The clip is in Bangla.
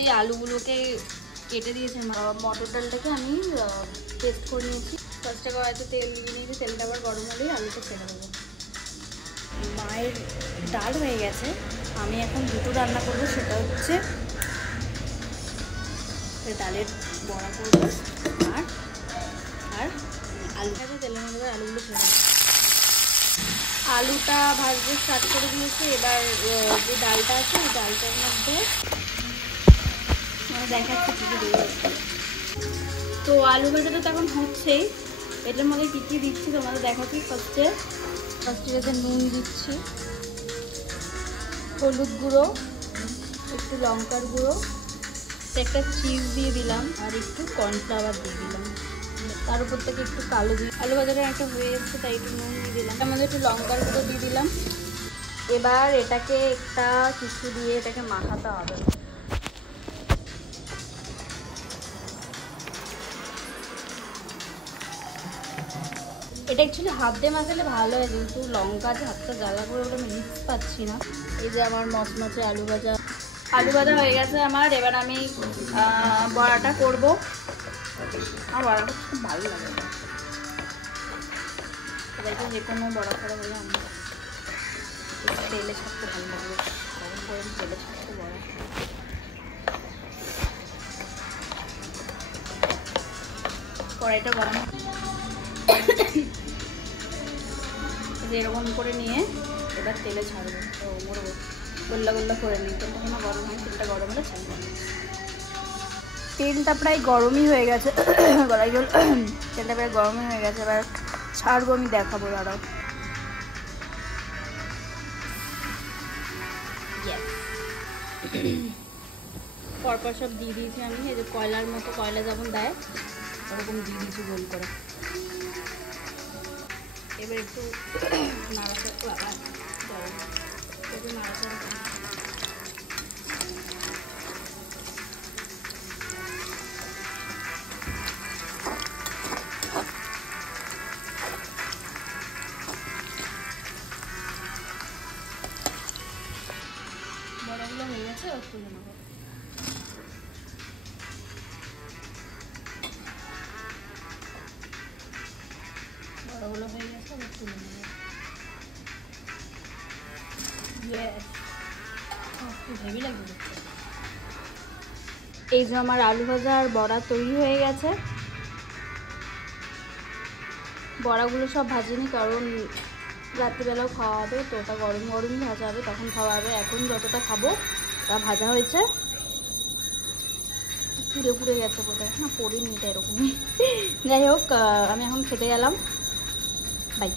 এই আলুগুলোকে কেটে দিয়েছে মটর ডালটাকে আমি পেস্ট করে নিয়েছি। ফার্স্টে কড়াইতে তেল দিয়ে নিয়েছি, তেলটা আবার গরম হলেই আলুটা ছেড়ে দেবো। মায়ের ডাল হয়ে গেছে, আমি এখন দুটো রান্না করবো। সেটা হচ্ছে ডালের বড়া করবো আর আলুটাকে তেলের মধ্যে আলুগুলো ছেড়ে দেবো। আলুটা ভাজতে স্টার্ট করে দিয়েছি। এবার যে ডালটা আছে ওই ডালটার মধ্যে দেখাচ্ছি কী কী দেবো। তো আলু ভাজাটা তো এখন হচ্ছেই, এটার মধ্যে কী কী দিচ্ছি তোমাদের দেখাচ্ছি। ফার্স্টে এটাতে নুন দিচ্ছি, হলুদ গুঁড়ো, একটু লঙ্কার গুঁড়ো, একটা চিজ দিয়ে দিলাম আর একটু কর্নফ্লাওয়ার দিয়ে দিলাম। তার উপর থেকে একটু কালো দিয়ে আলু ভাজাটা একটা হয়ে এসছে তাই একটু নুন দিয়ে দিলাম। তার মধ্যে একটু লঙ্কার গুঁড়ো দিয়ে দিলাম। এবার এটাকে একটা কিছু দিয়ে এটাকে মাখাতে হবে। এটা অ্যাকচুয়ালি হাত দিয়ে মাখালে ভালো হয়, কিন্তু লঙ্কা যে হাতটা জ্বালা করে ওটা আমি রিস্ক পাচ্ছি না। এই যে আমার মচমচে আলু ভাজা হয়ে গেছে আমার। এবার আমি বড়াটা করবো। আমার বড়াটা খুব ভালো লাগে, এটাকে যে কোনো বড়া করা হলে আমি তেলে ছাড়তে ভালো লাগবে। গরম গরম তেলে ছাড়তে বড়া কড়াইটা গরম এরকম করে নিয়ে এবার তেলে ছাড়বো। তো মরবো গোল্লা গোল্লা করে নিই, তেলটা কোনো গরম হয়, তেলটা গরম হলে ছাড়বো। তেলটা প্রায় গরমই হয়ে গেছে, তেলটা প্রায় গরমই হয়ে গেছে। এবার ছাড়বো, আমি দেখাবো দাঁড়াও। পরপর সব দিয়ে দিয়েছি আমি। এই যে কয়লার মতো, কয়লা যেমন দেয় ওরকম দিয়ে দিয়েছি গোল করে। এবার একটু নাড়াচাড়া বড়াগুলো হয়ে গেছে, ও তুলে নেব। বড়াগুলো হয়ে গেছে, ও তুলে নেব। হেভি লাগবে দেখতে। এই যে আমার আলু ভাজা আর বড়া তৈরি হয়ে গেছে। বড়াগুলো সব ভাজিনি, কারণ রাত্রিবেলাও খাওয়া হবে, তো ওটা গরম গরমই ভাজা হবে, তখন খাওয়া হবে। এখন যতটা খাবো তা ভাজা হয়েছে। পুড়ে পুড়ে গেছে বোধহয়, না পড়িনি, এটা এরকমই। যাই হোক, আমি এখন খেতে গেলাম, বাই।